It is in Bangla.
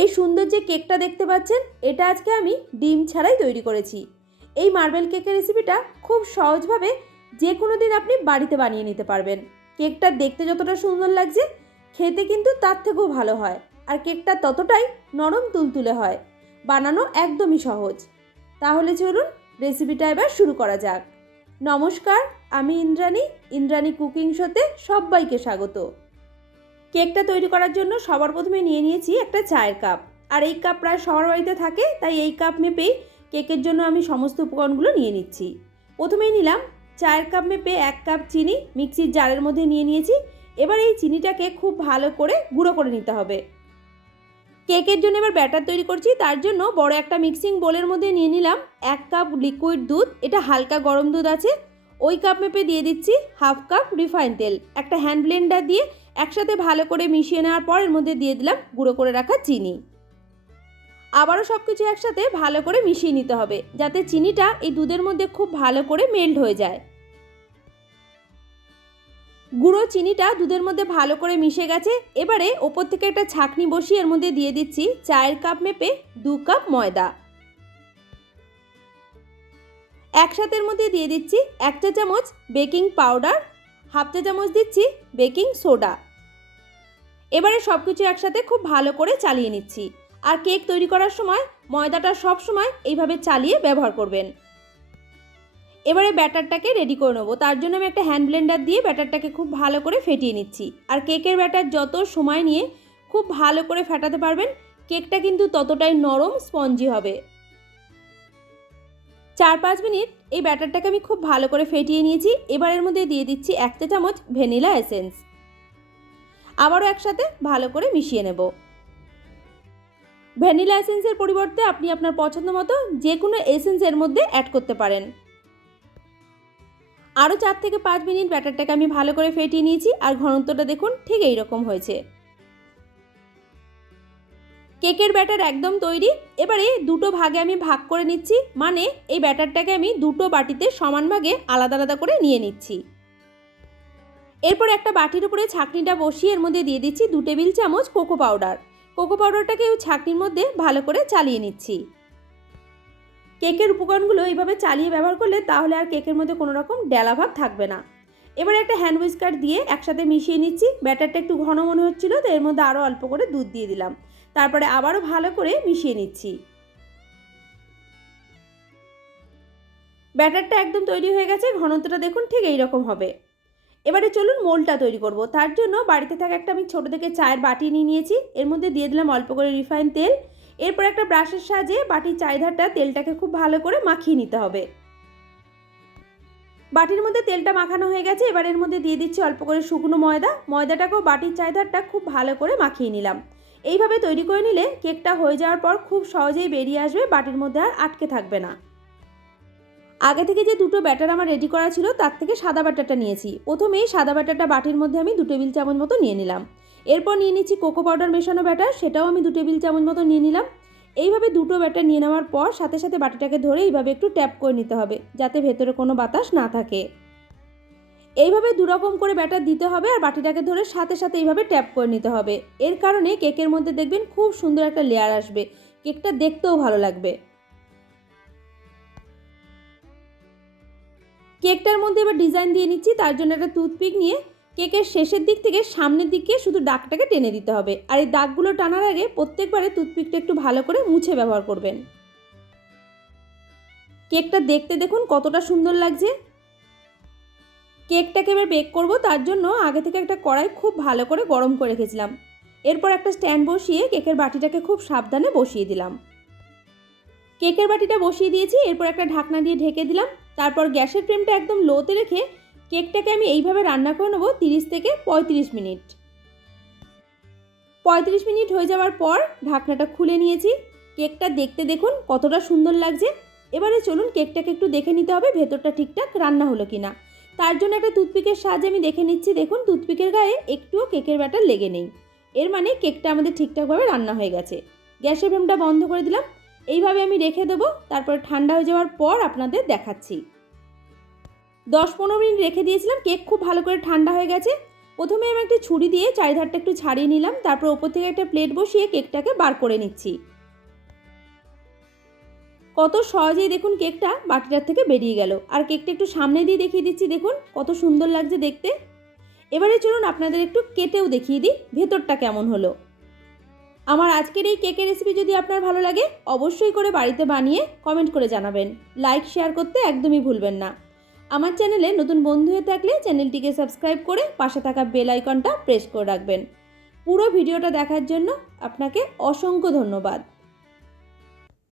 এই সুন্দর যে কেকটা দেখতে পাচ্ছেন, এটা আজকে আমি ডিম ছাড়াই তৈরি করেছি। এই মার্বেল কেকের রেসিপিটা খুব সহজভাবে যে কোনো দিন আপনি বাড়িতে বানিয়ে নিতে পারবেন। কেকটা দেখতে যতটা সুন্দর লাগছে, খেতে কিন্তু তার থেকেও ভালো হয়। আর কেকটা ততটাই নরম তুলতুলে হয়। বানানো একদমই সহজ। তাহলে চলুন রেসিপিটা এবার শুরু করা যাক। নমস্কার, আমি ইন্দ্রাণী। ইন্দ্রাণী কুকিং শোতে সবাইকে স্বাগত। কেকটা তৈরি করার জন্য সবার প্রথমে নিয়ে নিয়েছি একটা চায়ের কাপ। আর এই কাপ প্রায় সবার বাড়িতে থাকে, তাই এই কাপ মেপেই কেকের জন্য আমি সমস্ত উপকরণগুলো নিয়ে নিচ্ছি। প্রথমেই নিলাম চায়ের কাপ মেপে এক কাপ চিনি, মিক্সির জারের মধ্যে নিয়ে নিয়েছি। এবার এই চিনিটাকে খুব ভালো করে গুঁড়ো করে নিতে হবে। কেকের জন্য এবার ব্যাটার তৈরি করছি, তার জন্য বড় একটা মিক্সিং বোলের মধ্যে নিয়ে নিলাম এক কাপ লিকুইড দুধ। এটা হালকা গরম দুধ আছে ওই কাপ মেপে দিয়ে দিচ্ছি হাফ কাপ রিফাইন তেল। একটা হ্যান্ড ব্লেন্ডার দিয়ে একসাথে ভালো করে মিশিয়ে নেওয়ার পর এর মধ্যে দিয়ে দিলাম গুঁড়ো করে রাখা চিনি। আবারও সব কিছু একসাথে ভালো করে মিশিয়ে নিতে হবে, যাতে চিনিটা এই দুধের মধ্যে খুব ভালো করে মেল্ট হয়ে যায়। গুঁড়ো চিনিটা দুধের মধ্যে ভালো করে মিশে গেছে, এবারে ওপর থেকে একটা ছাকনি বসিয়ে এর মধ্যে দিয়ে দিচ্ছি চায়ের কাপ মেপে দু কাপ ময়দা। একসাথের মধ্যে দিয়ে দিচ্ছি এক চা চামচ বেকিং পাউডার, হাফ চা চামচ দিচ্ছি বেকিং সোডা। এবারে সব কিছু একসাথে খুব ভালো করে চালিয়ে নিচ্ছি। আর কেক তৈরি করার সময় ময়দাটা সব সময় এইভাবে চালিয়ে ব্যবহার করবেন। এবারে ব্যাটারটাকে রেডি করে নেব। তার জন্য আমি একটা হ্যান্ড ব্লেন্ডার দিয়ে ব্যাটারটাকে খুব ভালো করে ফেটিয়ে নিচ্ছি। আর কেকের ব্যাটার যত সময় নিয়ে খুব ভালো করে ফেটাতে পারবেন, কেকটা কিন্তু ততটাই নরম, স্পঞ্জি হবে। চার পাঁচ মিনিট এই ব্যাটারটাকে আমি খুব ভালো করে ফেটিয়ে নিয়েছি। এবার এর মধ্যে দিয়ে দিচ্ছি এক চা চামচ ভ্যানিলা এসেন্স। আবারও একসাথে ভালো করে মিশিয়ে নেব। ভ্যানিলা এসেন্সের পরিবর্তে আপনি আপনার পছন্দ মতো যে কোনো এসেন্স এর মধ্যে অ্যাড করতে পারেন। আরও চার থেকে পাঁচ মিনিট ব্যাটারটাকে আমি ভালো করে ফেটিয়ে নিয়েছি আর ঘনত্বটা দেখুন ঠিক এই রকম হয়েছে। কেকের ব্যাটার একদম তৈরি। এবারে দুটো ভাগে আমি ভাগ করে নিচ্ছি মানে এই ব্যাটারটাকে আমি দুটো বাটিতে সমান ভাগে আলাদা আলাদা করে নিয়ে নিচ্ছি। এরপর একটা বাটির উপরে ছাকনিটা বসিয়ে এর মধ্যে দিয়ে দিচ্ছি দু টেবিল চামচ কোকো পাউডার। কোকো পাউডারটাকে ওই ছাকনির মধ্যে ভালো করে চালিয়ে নিচ্ছি। কেকের উপকরণগুলো এইভাবে চালিয়ে ব্যবহার করলে তাহলে আর কেকের মধ্যে কোনো রকম ডেলাভাব থাকবে না। এবারে একটা হ্যান্ড উইস্কার দিয়ে একসাথে মিশিয়ে নিচ্ছি। ব্যাটারটা একটু ঘন মনে হচ্ছিল, তো এর মধ্যে আরও অল্প করে দুধ দিয়ে দিলাম। তারপরে আবারও ভালো করে মিশিয়ে নিচ্ছি। ব্যাটারটা একদম তৈরি হয়ে গেছে, ঘনত্বটা দেখুন ঠিক এই রকম হবে। এবারে চলুন মোলটা তৈরি করব, তার জন্য বাড়িতে থাকা একটা আমি ছোটো থেকে চায়ের বাটি নিয়ে নিয়েছি, এর মধ্যে দিয়ে দিলাম অল্প করে রিফাইন তেল। এরপর একটা ব্রাশের সাহায্যে বাটির চাহিদাটা তেলটাকে খুব ভালো করে মাখিয়ে নিতে হবে। বাটির মধ্যে তেলটা মাখানো হয়ে গেছে, এবার এর মধ্যে দিয়ে দিচ্ছি অল্প করে শুকনো ময়দা। ময়দাটাকেও বাটির চাহিদাটা খুব ভালো করে মাখিয়ে নিলাম। এইভাবে তৈরি করে নিলে কেকটা হয়ে যাওয়ার পর খুব সহজেই বেরিয়ে আসবে, বাটির মধ্যে আর আটকে থাকবে না। আগে থেকে যে দুটো ব্যাটার আমার রেডি করা ছিল, তার থেকে সাদা ব্যাটারটা নিয়েছি। প্রথমেই সাদা ব্যাটারটা বাটির মধ্যে আমি দু টেবিল চামচ মতো নিয়ে নিলাম। এরপর নিয়ে নিচ্ছি কোকো পাউডার মেশানো ব্যাটার, সেটাও আমি দু টেবিল চামচ মতো নিয়ে নিলাম। এইভাবে দুটো ব্যাটার নিয়ে নেওয়ার পর সাথে সাথে বাটিটাকে ধরে এইভাবে একটু ট্যাপ করে নিতে হবে, যাতে ভেতরে কোনো বাতাস না থাকে। এইভাবে দুরকম করে ব্যাটার দিতে হবে আর বাটিটাকে ধরে সাথে সাথে এইভাবে ট্যাপ করে নিতে হবে। এর কারণে কেকের মধ্যে দেখবেন খুব সুন্দর একটা লেয়ার আসবে। কেকটা দেখতেও ভালো লাগবে। কেকটার মধ্যে এবার ডিজাইন দিয়ে নিচ্ছি, তার জন্য একটা টুথপিক নিয়ে কেকের শেষের দিক থেকে সামনের দিকে শুধু দাগটাকে টেনে দিতে হবে। আর এই দাগগুলো টানার আগে প্রত্যেকবারে টুথপিকটা একটু ভালো করে মুছে ব্যবহার করবেন। কেকটা দেখতে দেখুন কতটা সুন্দর লাগছে। কেকটাকে এবার বেক করব, তার জন্য আগে থেকে একটা কড়াই খুব ভালো করে গরম করে রেখেছিলাম। এরপর একটা স্ট্যান্ড বসিয়ে কেকের বাটিটাকে খুব সাবধানে বসিয়ে দিলাম। কেকের বাটিটা বসিয়ে দিয়েছি, এরপর একটা ঢাকনা দিয়ে ঢেকে দিলাম। তারপর গ্যাসের ফ্লেমটা একদম লোতে রেখে কেকটাকে আমি এইভাবে রান্না করে নেব তিরিশ থেকে পঁয়ত্রিশ মিনিট। পঁয়ত্রিশ মিনিট হয়ে যাওয়ার পর ঢাকনাটা খুলে নিয়েছি। কেকটা দেখতে দেখুন কতটা সুন্দর লাগছে। এবারে চলুন কেকটাকে একটু দেখে নিতে হবে ভেতরটা ঠিকঠাক রান্না হলো কিনা। তার জন্য একটা টুথপিকের সাহায্যে আমি দেখে নিচ্ছি। দেখুন, টুথপিকের গায়ে একটুও কেকের ব্যাটার লেগে নেই। এর মানে কেকটা আমাদের ঠিকঠাকভাবে রান্না হয়ে গেছে। গ্যাসের ফ্লেমটা বন্ধ করে দিলাম। এইভাবে আমি রেখে দেবো। তারপর ঠান্ডা হয়ে যাওয়ার পর আপনাদের দেখাচ্ছি। দশ পনেরো মিনিট রেখে দিয়েছিলাম। কেক খুব ভালো করে ঠান্ডা হয়ে গেছে। প্রথমে আমি একটা ছুরি দিয়ে চারিধারটা একটু ছাড়িয়ে নিলাম। তারপর ওপর থেকে একটা প্লেট বসিয়ে কেকটাকে বার করে নিচ্ছি। কত সহজেই দেখুন কেকটা বাটিটার থেকে বেরিয়ে গেল। আর কেকটা একটু সামনে দিয়ে দেখিয়ে দিচ্ছি, দেখুন কত সুন্দর লাগছে দেখতে। এবারে চলুন আপনাদের একটু কেটেও দেখিয়ে দিই, ভেতরটা কেমন হলো। আমার আজকের এই কেকের রেসিপি যদি আপনার ভালো লাগে, অবশ্যই করে বাড়িতে বানিয়ে কমেন্ট করে জানাবেন। লাইক শেয়ার করতে একদমই ভুলবেন না। আমার চ্যানেলে নতুন বন্ধু হয়ে থাকলে চ্যানেলটিকে সাবস্ক্রাইব করে পাশে থাকা বেল আইকনটা প্রেস করে রাখবেন। পুরো ভিডিওটা দেখার জন্য আপনাকে অসংখ্য ধন্যবাদ।